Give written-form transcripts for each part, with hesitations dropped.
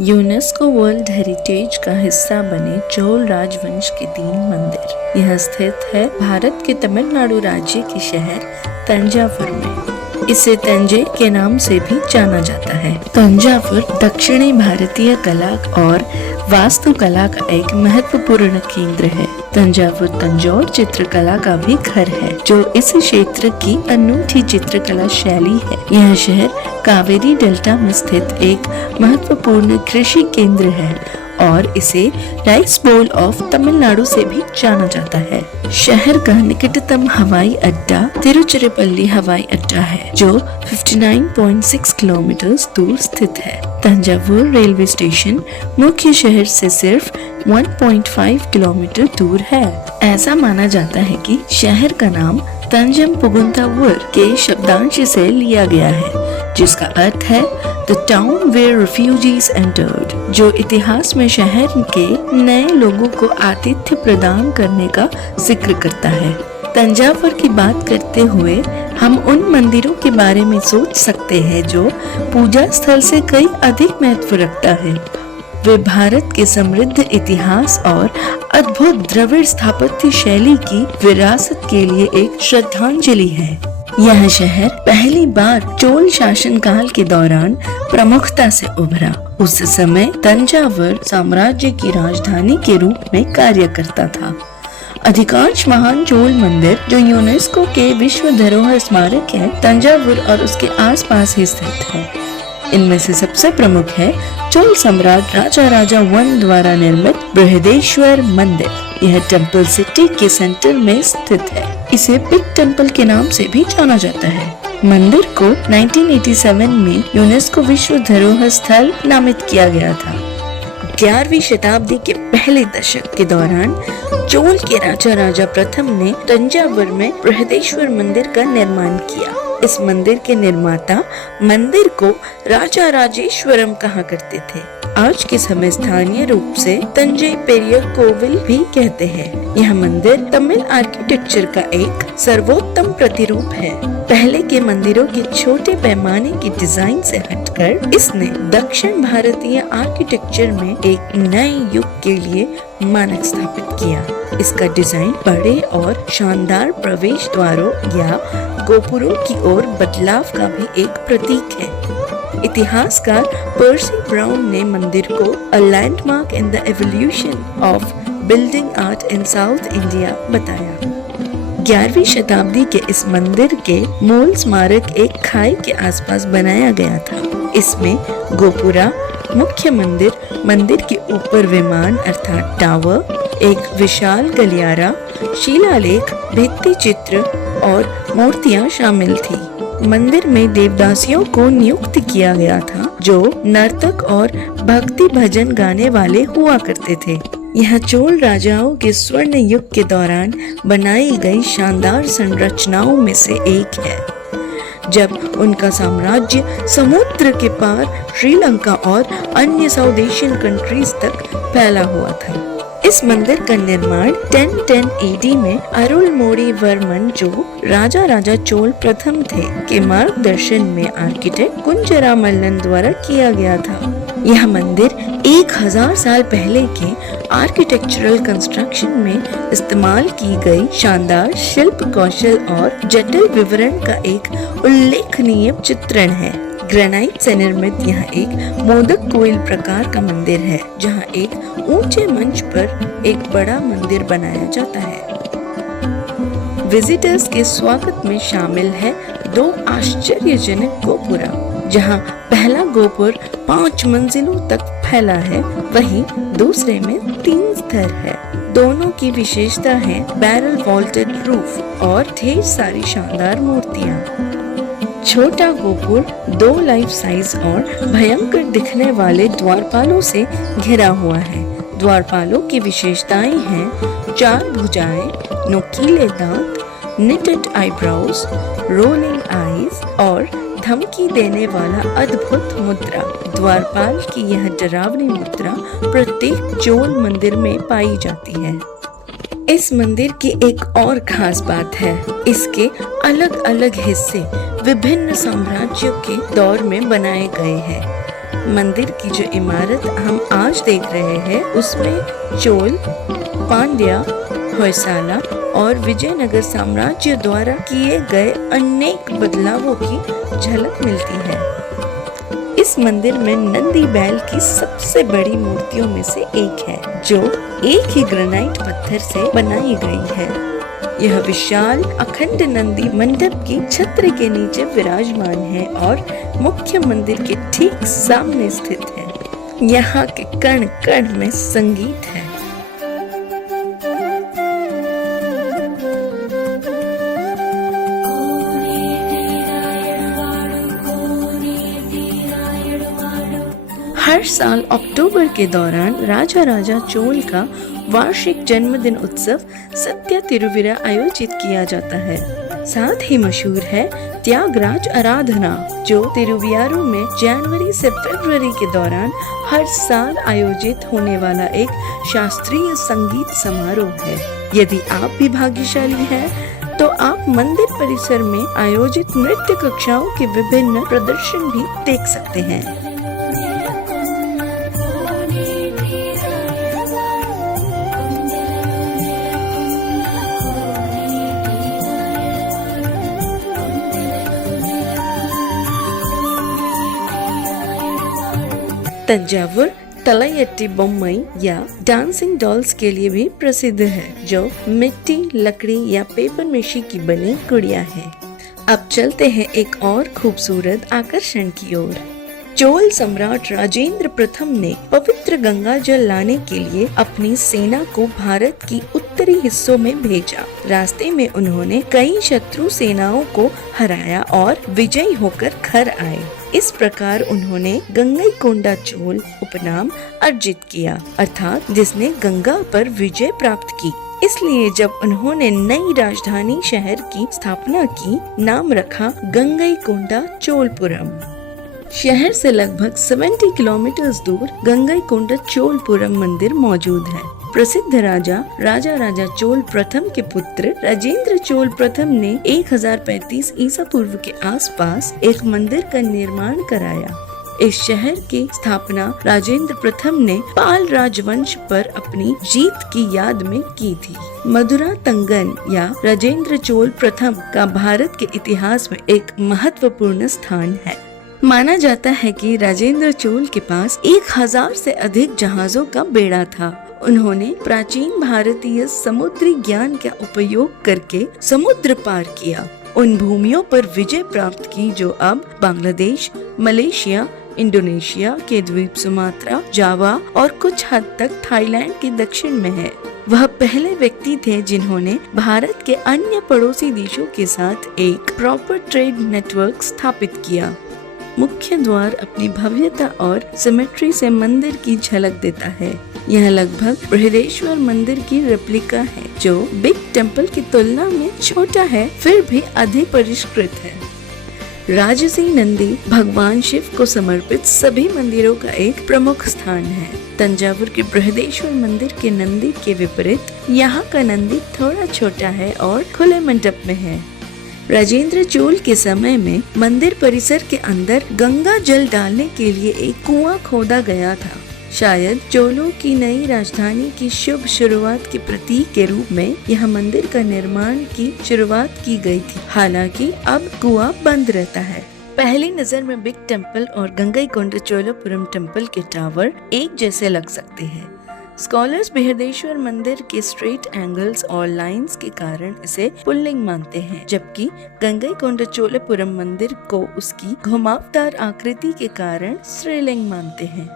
UNESCO world heritage का हिस्सा बने चोल राजवंश के 3 मंदिर। यह स्थित है भारत के तमिलनाडु राज्य के शहर तंजावुर में। इसे तंजे के नाम से भी जाना जाता है। तंजावुर दक्षिणी भारतीय कला और वास्तुकला का एक महत्वपूर्ण केंद्र है। तंजावुर तंजौर चित्रकला का भी घर है, जो इस क्षेत्र की अनूठी चित्रकला शैली है। यह शहर कावेरी डेल्टा में स्थित एक महत्वपूर्ण कृषि केंद्र है और इसे राइस बोल ऑफ तमिलनाडु से भी जाना जाता है। शहर का निकटतम हवाई अड्डा तिरुचिरापल्ली हवाई अड्डा है, जो 59.6 किलोमीटर दूर स्थित है। तंजावुर रेलवे स्टेशन मुख्य शहर से सिर्फ 1.5 किलोमीटर दूर है। ऐसा माना जाता है कि शहर का नाम तंजम पुगुंतावुर के शब्दांश से लिया गया है, जिसका अर्थ है the town where refugees entered, जो इतिहास में शहर के नए लोगों को आतिथ्य प्रदान करने का जिक्र करता है। तंजावुर की बात करते हुए हम उन मंदिरों के बारे में सोच सकते हैं जो पूजा स्थल से कई अधिक महत्व रखता है। वे भारत के समृद्ध इतिहास और अद्भुत द्रविड़ स्थापत्य शैली की विरासत के लिए एक श्रद्धांजलि है। यह शहर पहली बार चोल शासनकाल के दौरान प्रमुखता से उभरा। उस समय तंजावुर साम्राज्य की राजधानी के रूप में कार्य करता था। अधिकांश महान चोल मंदिर जो यूनेस्को के विश्व धरोहर स्मारक है, तंजावुर और उसके आसपास ही स्थित है। इनमें से सबसे प्रमुख है चोल सम्राट राजा वन द्वारा निर्मित बृहदेश्वर मंदिर। यह टेम्पल सिटी के सेंटर में स्थित है। इसे बिग टेम्पल के नाम से भी जाना जाता है। मंदिर को 1987 में यूनेस्को विश्व धरोहर स्थल नामित किया गया था। 11वीं शताब्दी के पहले दशक के दौरान चोल के राजा प्रथम ने तंजावुर में बृहदेश्वर मंदिर का निर्माण किया। इस मंदिर के निर्माता मंदिर को राजा राजेश्वरम कहा करते थे। आज के समय स्थानीय रूप से तंजई पेरियर कोविल भी कहते हैं। यह मंदिर तमिल आर्किटेक्चर का एक सर्वोत्तम प्रतिरूप है। पहले के मंदिरों के छोटे पैमाने की डिजाइन से हटकर इसने दक्षिण भारतीय आर्किटेक्चर में एक नए युग के लिए मानक स्थापित किया। इसका डिजाइन बड़े और शानदार प्रवेश द्वारों या गोपुरों की ओर बदलाव का भी एक प्रतीक है। इतिहासकार पर्सी ब्राउन ने मंदिर को a landmark in the evolution of building art in south India बताया। 11वीं शताब्दी के इस मंदिर के मूल स्मारक एक खाई के आसपास बनाया गया था। इसमें गोपुरा, मुख्य मंदिर, मंदिर के ऊपर विमान अर्थात टावर, एक विशाल गलियारा, शिलालेख, भित्ति चित्र और मूर्तियां शामिल थी। मंदिर में देवदासियों को नियुक्त किया गया था, जो नर्तक और भक्ति भजन गाने वाले हुआ करते थे। यह चोल राजाओं के स्वर्ण युग के दौरान बनाई गई शानदार संरचनाओं में से एक है, जब उनका साम्राज्य समुद्र के पार श्रीलंका और अन्य साउथ एशियन कंट्रीज तक फैला हुआ था। इस मंदिर का निर्माण 1010 AD में अरुलमोड़ी वर्मन, जो राजा चोल प्रथम थे, के मार्गदर्शन में आर्किटेक्ट कुंजरामल्लन द्वारा किया गया था। यह मंदिर 1000 साल पहले के आर्किटेक्चरल कंस्ट्रक्शन में इस्तेमाल की गई शानदार शिल्प कौशल और जटिल विवरण का एक उल्लेखनीय चित्रण है। ग्रेनाइट से निर्मित यह एक मोदक कोइल प्रकार का मंदिर है, जहां एक ऊंचे मंच पर एक बड़ा मंदिर बनाया जाता है। विजिटर्स के स्वागत में शामिल है 2 आश्चर्यजनक गोपुरा, जहां पहला गोपुर 5 मंजिलों तक फैला है, वहीं दूसरे में 3 स्तर है। दोनों की विशेषता है बैरल वॉल्टेड रूफ और ढेर सारी शानदार मूर्तियां। छोटा गोपुर 2 लाइफ साइज और भयंकर दिखने वाले द्वारपालों से घिरा हुआ है। द्वारपालों की विशेषताएं हैं 4 भुजाएं, नुकीले दांत, निटेड आईब्रोज, रोलिंग आईज और धमकी देने वाला अद्भुत मुद्रा। द्वारपाल की यह डरावनी मुद्रा प्रत्येक चोल मंदिर में पाई जाती है। इस मंदिर की एक और खास बात है, इसके अलग अलग हिस्से विभिन्न साम्राज्यों के दौर में बनाए गए हैं। मंदिर की जो इमारत हम आज देख रहे हैं उसमें चोल, पांड्या, होयसाला और विजयनगर साम्राज्य द्वारा किए गए अनेक बदलावों की झलक मिलती है। इस मंदिर में नंदी बैल की सबसे बड़ी मूर्तियों में से एक है, जो एक ही ग्रेनाइट पत्थर से बनाई गई है। यह विशाल अखंड नंदी मंडप की छत्र के नीचे विराजमान है और मुख्य मंदिर के ठीक सामने स्थित है। यहाँ के कण कण में संगीत है। हर साल अक्टूबर के दौरान राजा राजा चोल का वार्षिक जन्मदिन उत्सव सत्या तिरुविरा आयोजित किया जाता है। साथ ही मशहूर है त्यागराज आराधना, जो तिरुवियारू में जनवरी से फरवरी के दौरान हर साल आयोजित होने वाला एक शास्त्रीय संगीत समारोह है। यदि आप भी भाग्यशाली हैं, तो आप मंदिर परिसर में आयोजित नृत्य कक्षाओं के विभिन्न प्रदर्शन भी देख सकते हैं। तंजावुर तलायट्टी बोम्मई या डांसिंग डॉल्स के लिए भी प्रसिद्ध है, जो मिट्टी, लकड़ी या पेपर मिशी की बनी गुड़िया है। अब चलते हैं एक और खूबसूरत आकर्षण की ओर। चोल सम्राट राजेंद्र प्रथम ने पवित्र गंगा जल लाने के लिए अपनी सेना को भारत की उत्तरी हिस्सों में भेजा। रास्ते में उन्होंने कई शत्रु सेनाओं को हराया और विजयी होकर घर आए। इस प्रकार उन्होंने गंगईकोंडा चोल उपनाम अर्जित किया, अर्थात जिसने गंगा पर विजय प्राप्त की। इसलिए जब उन्होंने नई राजधानी शहर की स्थापना की, नाम रखा गंगईकोंडा चोलपुरम। शहर से लगभग 70 किलोमीटर दूर गंगईकोंडा चोलपुरम मंदिर मौजूद है। प्रसिद्ध राजा राजा चोल प्रथम के पुत्र राजेंद्र चोल प्रथम ने 1035 ईसा पूर्व के आसपास एक मंदिर का निर्माण कराया। इस शहर की स्थापना राजेंद्र प्रथम ने पाल राजवंश पर अपनी जीत की याद में की थी। मदुरा तंगन या राजेंद्र चोल प्रथम का भारत के इतिहास में एक महत्वपूर्ण स्थान है। माना जाता है कि राजेंद्र चोल के पास 1000 से अधिक जहाजों का बेड़ा था। उन्होंने प्राचीन भारतीय समुद्री ज्ञान का उपयोग करके समुद्र पार किया, उन भूमियों पर विजय प्राप्त की जो अब बांग्लादेश, मलेशिया, इंडोनेशिया के द्वीप सुमात्रा, जावा और कुछ हद तक थाईलैंड के दक्षिण में है। वह पहले व्यक्ति थे जिन्होंने भारत के अन्य पड़ोसी देशों के साथ एक प्रॉपर ट्रेड नेटवर्क स्थापित किया। मुख्य द्वार अपनी भव्यता और सिमेट्री से मंदिर की झलक देता है। यह लगभग बृहदेश्वर मंदिर की रेप्लिका है, जो बिग टेम्पल की तुलना में छोटा है, फिर भी अधिक परिष्कृत है। राजसी नंदी भगवान शिव को समर्पित सभी मंदिरों का एक प्रमुख स्थान है। तंजावुर के बृहदेश्वर मंदिर के नंदी के विपरीत यहाँ का नंदी थोड़ा छोटा है और खुले मंडप में है। राजेंद्र चोल के समय में मंदिर परिसर के अंदर गंगा जल डालने के लिए एक कुआं खोदा गया था। शायद चोलों की नई राजधानी की शुभ शुरुआत के प्रतीक के रूप में यह मंदिर का निर्माण की शुरुआत की गई थी। हालांकि अब कुआं बंद रहता है। पहली नजर में बिग टेम्पल और गंगईकोंडा चोलपुरम टेम्पल के टावर एक जैसे लग सकते हैं। स्कॉलर्स बृहदेश्वर मंदिर के स्ट्रेट एंगल्स और लाइंस के कारण इसे पुल्लिंग मानते हैं, जबकि गंगईकोंडा चोलपुरम मंदिर को उसकी घुमावदार आकृति के कारण स्त्रीलिंग मानते हैं।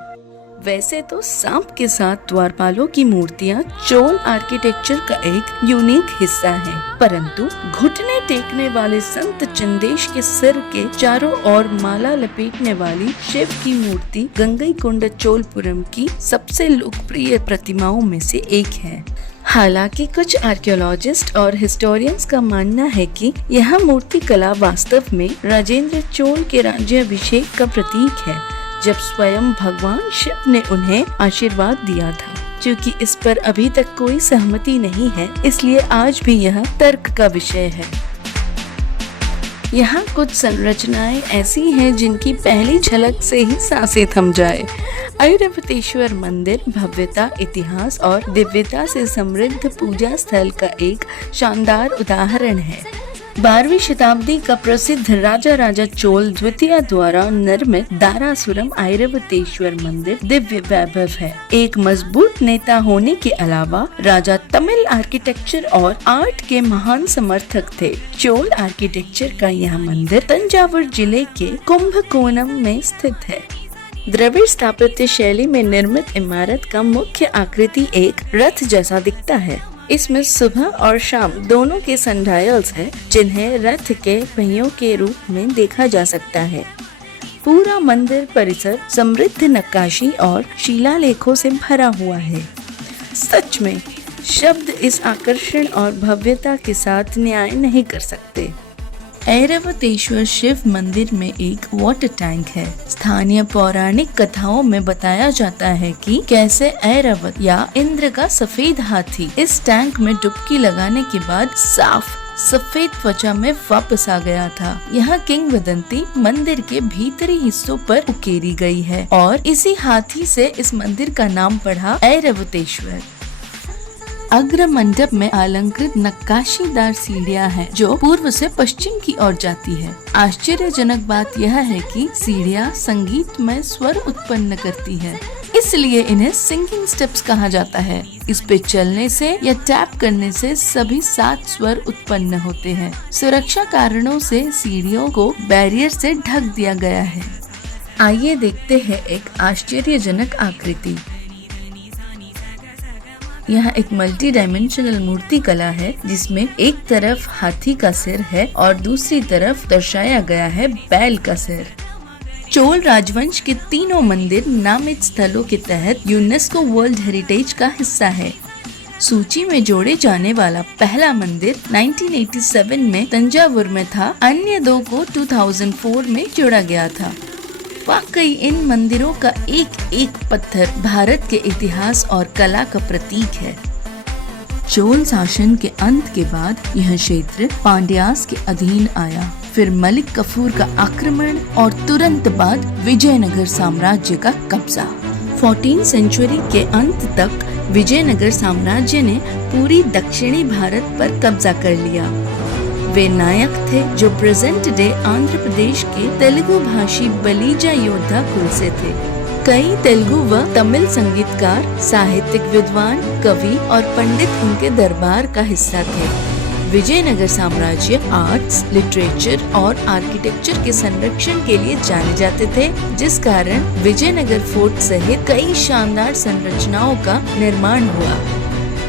वैसे तो सांप के साथ द्वारपालों की मूर्तियां चोल आर्किटेक्चर का एक यूनिक हिस्सा है, परंतु घुटने टेकने वाले संत चंदेश के सिर के चारों ओर माला लपेटने वाली शिव की मूर्ति गंगईकोंडा चोलपुरम की सबसे लोकप्रिय प्रतिमाओं में से एक है। हालांकि कुछ आर्कियोलॉजिस्ट और हिस्टोरियंस का मानना है कि यह मूर्ति कला वास्तव में राजेंद्र चोल के राज्याभिषेक का प्रतीक है, जब स्वयं भगवान शिव ने उन्हें आशीर्वाद दिया था। क्योंकि इस पर अभी तक कोई सहमति नहीं है, इसलिए आज भी यह तर्क का विषय है। यहाँ कुछ संरचनाएं ऐसी हैं जिनकी पहली झलक से ही सांसें थम जाए। ऐरावतेश्वर मंदिर भव्यता, इतिहास और दिव्यता से समृद्ध पूजा स्थल का एक शानदार उदाहरण है। 12वीं शताब्दी का प्रसिद्ध राजा चोल द्वितीय द्वारा निर्मित दारासुरम ऐरावतेश्वर मंदिर दिव्य वैभव है। एक मजबूत नेता होने के अलावा राजा तमिल आर्किटेक्चर और आर्ट के महान समर्थक थे। चोल आर्किटेक्चर का यह मंदिर तंजावुर जिले के कुंभकोणम में स्थित है। द्रविड़ स्थापत्य शैली में निर्मित इमारत का मुख्य आकृति एक रथ जैसा दिखता है। इसमें सुबह और शाम दोनों के सनडायल्स हैं, जिन्हें रथ के पहियों के रूप में देखा जा सकता है। पूरा मंदिर परिसर समृद्ध नक्काशी और शिलालेखों से भरा हुआ है। सच में शब्द इस आकर्षण और भव्यता के साथ न्याय नहीं कर सकते। ऐरावतेश्वर शिव मंदिर में एक वाटर टैंक है। स्थानीय पौराणिक कथाओं में बताया जाता है कि कैसे ऐरावत या इंद्र का सफेद हाथी इस टैंक में डुबकी लगाने के बाद साफ सफेद त्वचा में वापस आ गया था। यह किंवदंती मंदिर के भीतरी हिस्सों पर उकेरी गई है और इसी हाथी से इस मंदिर का नाम पड़ा ऐरावतेश्वर। अग्र मंडप में अलंकृत नक्काशीदार सीढ़ियां हैं, जो पूर्व से पश्चिम की ओर जाती है। आश्चर्यजनक बात यह है कि सीढ़ियां संगीतमय स्वर उत्पन्न करती है, इसलिए इन्हें सिंगिंग स्टेप्स कहा जाता है। इस पे चलने से या टैप करने से सभी 7 स्वर उत्पन्न होते हैं। सुरक्षा कारणों से सीढ़ियों को बैरियर से ढक दिया गया है। आइए देखते हैं एक आश्चर्यजनक आकृति। यह एक मल्टी डायमेंशनल मूर्ति कला है, जिसमें एक तरफ हाथी का सिर है और दूसरी तरफ दर्शाया गया है बैल का सिर। चोल राजवंश के तीनों मंदिर नामित स्थलों के तहत यूनेस्को वर्ल्ड हेरिटेज का हिस्सा है। सूची में जोड़े जाने वाला पहला मंदिर 1987 में तंजावुर में था, अन्य 2 को 2004 में जोड़ा गया था। वाकई इन मंदिरों का एक एक पत्थर भारत के इतिहास और कला का प्रतीक है। चोल शासन के अंत के बाद यह क्षेत्र पांड्यास के अधीन आया। फिर मलिक कफूर का आक्रमण और तुरंत बाद विजयनगर साम्राज्य का कब्जा। 14वीं सेंचुरी के अंत तक विजयनगर साम्राज्य ने पूरी दक्षिणी भारत पर कब्जा कर लिया। वे नायक थे जो प्रेजेंट डे आंध्र प्रदेश के तेलुगु भाषी बलीजा योद्धा कुल से थे। कई तेलुगु व तमिल संगीतकार, साहित्यिक विद्वान, कवि और पंडित उनके दरबार का हिस्सा थे। विजयनगर साम्राज्य आर्ट्स, लिटरेचर और आर्किटेक्चर के संरक्षण के लिए जाने जाते थे, जिस कारण विजयनगर फोर्ट सहित कई शानदार संरचनाओं का निर्माण हुआ।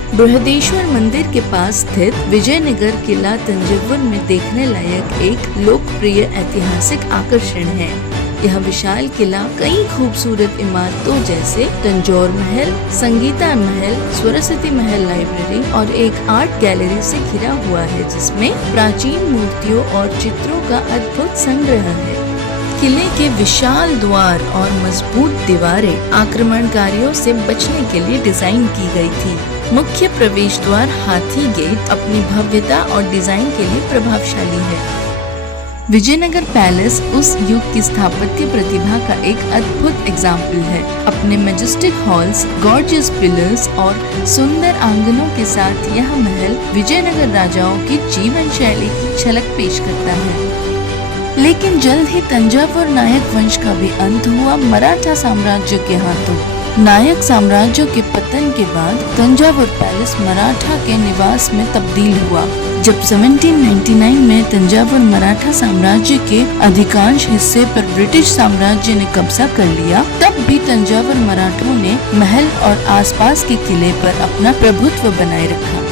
बृहदेश्वर मंदिर के पास स्थित विजयनगर किला तंजावुर में देखने लायक एक लोकप्रिय ऐतिहासिक आकर्षण है। यह विशाल किला कई खूबसूरत इमारतों जैसे तंजौर महल, संगीता महल, सरस्वती महल लाइब्रेरी और एक आर्ट गैलरी से घिरा हुआ है, जिसमें प्राचीन मूर्तियों और चित्रों का अद्भुत संग्रह है। किले के विशाल द्वार और मजबूत दीवारें आक्रमणकारियों से बचने के लिए डिजाइन की गई थी। मुख्य प्रवेश द्वार हाथी गेट अपनी भव्यता और डिजाइन के लिए प्रभावशाली है। विजयनगर पैलेस उस युग की स्थापत्य प्रतिभा का एक अद्भुत एग्जाम्पल है। अपने मैजेस्टिक हॉल्स, गॉर्जियस पिलर्स और सुंदर आंगनों के साथ यह महल विजयनगर राजाओं की जीवन शैली की झलक पेश करता है। लेकिन जल्द ही तंजावुर नायक वंश का भी अंत हुआ मराठा साम्राज्य के हाथों। नायक साम्राज्य के पतन के बाद तंजावुर पैलेस मराठा के निवास में तब्दील हुआ। जब 1799 में तंजावुर मराठा साम्राज्य के अधिकांश हिस्से पर ब्रिटिश साम्राज्य ने कब्जा कर लिया, तब भी तंजावुर मराठों ने महल और आसपास के किले पर अपना प्रभुत्व बनाए रखा।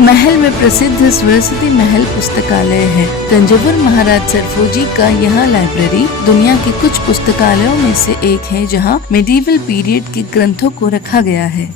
महल में प्रसिद्ध सरस्वती महल पुस्तकालय है। तंजावुर महाराज सरफोजी का यह लाइब्रेरी दुनिया के कुछ पुस्तकालयों में से एक है, जहां मेडिवल पीरियड के ग्रंथों को रखा गया है।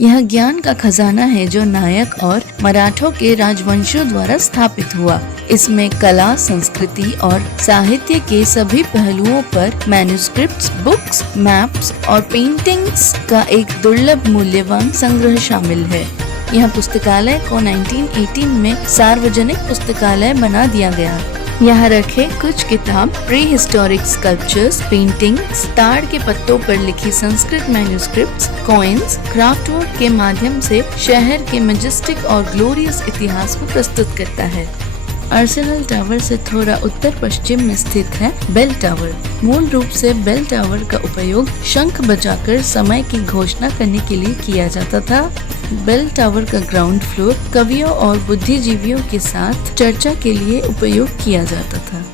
यह ज्ञान का खजाना है जो नायक और मराठों के राजवंशों द्वारा स्थापित हुआ। इसमें कला, संस्कृति और साहित्य के सभी पहलुओं पर मैन्युस्क्रिप्ट्स, बुक्स, मैप्स और पेंटिंग्स का एक दुर्लभ मूल्यवान संग्रह शामिल है। यह पुस्तकालय को 1918 में सार्वजनिक पुस्तकालय बना दिया गया। यहाँ रखे कुछ किताब, प्री हिस्टोरिक स्कल्पचर्स, पेंटिंग्स, ताड़ के पत्तों पर लिखी Sanskrit manuscripts, coins, craft work के माध्यम से शहर के मैजेस्टिक और ग्लोरियस इतिहास को प्रस्तुत करता है। आर्सेनल टावर से थोड़ा उत्तर पश्चिम में स्थित है बेल टावर। मूल रूप से बेल टावर का उपयोग शंख बजाकर समय की घोषणा करने के लिए किया जाता था। बेल टावर का ग्राउंड फ्लोर कवियों और बुद्धिजीवियों के साथ चर्चा के लिए उपयोग किया जाता था।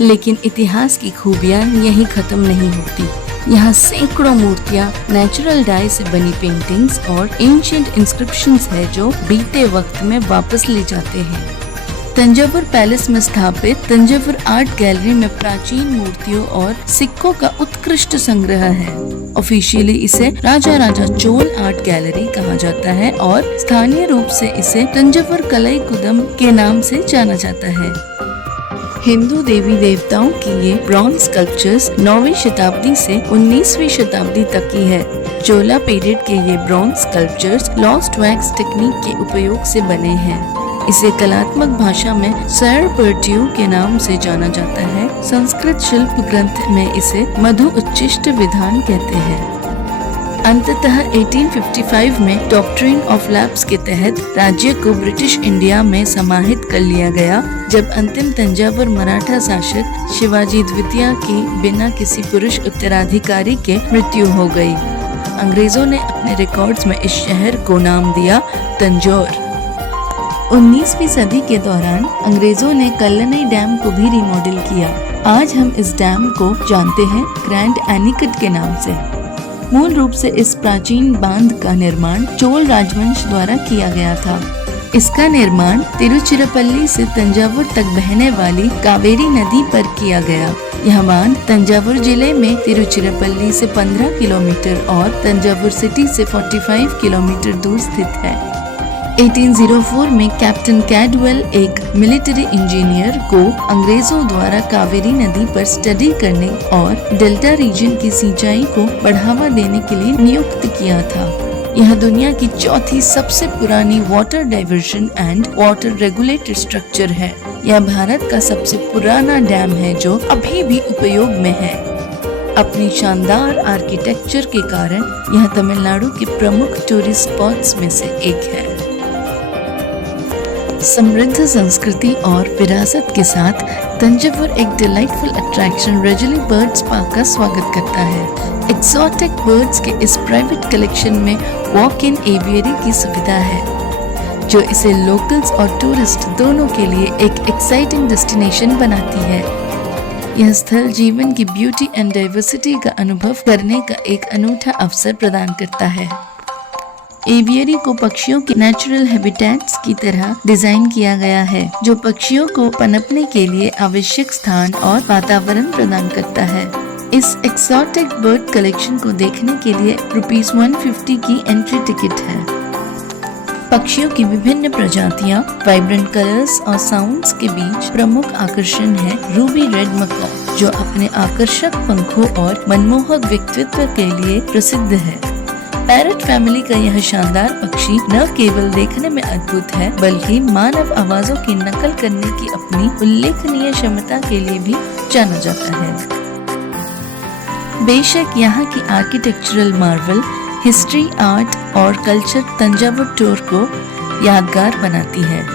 लेकिन इतिहास की खूबियां यहीं खत्म नहीं होती। यहाँ सैकड़ों मूर्तियाँ, नेचुरल डाई से बनी पेंटिंग्स और एंशिएंट इंस्क्रिप्शंस है जो बीते वक्त में वापस ले जाते हैं। तंजावुर पैलेस में स्थापित तंजावुर आर्ट गैलरी में प्राचीन मूर्तियों और सिक्कों का उत्कृष्ट संग्रह है। ऑफिशियली इसे राजा राजा चोल आर्ट गैलरी कहा जाता है और स्थानीय रूप से इसे तंजावुर कलाईकुदम के नाम से जाना जाता है। हिंदू देवी देवताओं की ये ब्रॉन्ज स्कल्पचर्स 9वीं शताब्दी से 19वीं शताब्दी तक की है। चोला पीरियड के ये bronze sculptures lost wax technique के उपयोग से बने हैं। इसे कलात्मक भाषा में सर पर्ट्यू के नाम से जाना जाता है। संस्कृत शिल्प ग्रंथ में इसे मधु उच्चिष्ट विधान कहते हैं। अंततः 1855 में डॉक्ट्रिन ऑफ लैप्स के तहत राज्य को ब्रिटिश इंडिया में समाहित कर लिया गया, जब अंतिम तंजावुर मराठा शासक शिवाजी द्वितीय की बिना किसी पुरुष उत्तराधिकारी के मृत्यु हो गई। अंग्रेजों ने अपने रिकॉर्ड्स में इस शहर को नाम दिया तंजौर। 19वीं सदी के दौरान अंग्रेजों ने कल्लनई डैम को भी रिमॉडल किया। आज हम इस डैम को जानते हैं ग्रैंड एनीकट के नाम से। मूल रूप से इस प्राचीन बांध का निर्माण चोल राजवंश द्वारा किया गया था। इसका निर्माण तिरुचिरापल्ली से तंजावुर तक बहने वाली कावेरी नदी पर किया गया। यह बांध तंजावुर जिले में तिरुचिरापल्ली से 15 किलोमीटर और तंजावुर सिटी से 45 किलोमीटर दूर स्थित है। 1804 में कैप्टन कैडवेल, एक मिलिट्री इंजीनियर, को अंग्रेजों द्वारा कावेरी नदी पर स्टडी करने और डेल्टा रीजन की सिंचाई को बढ़ावा देने के लिए नियुक्त किया था। यह दुनिया की चौथी सबसे पुरानी water diversion and water regulator structure है। यह भारत का सबसे पुराना डैम है जो अभी भी उपयोग में है। अपनी शानदार आर्किटेक्चर के कारण यह तमिलनाडु के प्रमुख टूरिस्ट स्पॉट्स में से एक है। समृद्ध संस्कृति और विरासत के साथ तंजावुर एक डिलाइटफुल अट्रैक्शन रेजली बर्ड्स पार्क का स्वागत करता है। एक्सोटिक बर्ड्स के इस प्राइवेट कलेक्शन में वॉक इन एवियरी की सुविधा है, जो इसे लोकल्स और टूरिस्ट दोनों के लिए एक एक्साइटिंग डेस्टिनेशन बनाती है। यह स्थल जीवन की ब्यूटी एंड डाइवर्सिटी का अनुभव करने का एक अनूठा अवसर प्रदान करता है। एवियरी को पक्षियों के नेचुरल हैबिटेट्स की तरह डिजाइन किया गया है, जो पक्षियों को पनपने के लिए आवश्यक स्थान और वातावरण प्रदान करता है। इस एक्सोटिक बर्ड कलेक्शन को देखने के लिए ₹150 की एंट्री टिकट है। पक्षियों की विभिन्न प्रजातियां, वाइब्रेंट कलर्स और साउंड्स के बीच प्रमुख आकर्षण है रूबी रेड मकाऊ, जो अपने आकर्षक पंखों और मनमोहक व्यक्तित्व के लिए प्रसिद्ध है। पैरट फैमिली का यह शानदार पक्षी न केवल देखने में अद्भुत है, बल्कि मानव आवाजों की नकल करने की अपनी उल्लेखनीय क्षमता के लिए भी जाना जाता है। बेशक यहाँ की आर्किटेक्चरल मार्वल, हिस्ट्री, आर्ट और कल्चर तंजावुर टूर को यादगार बनाती है।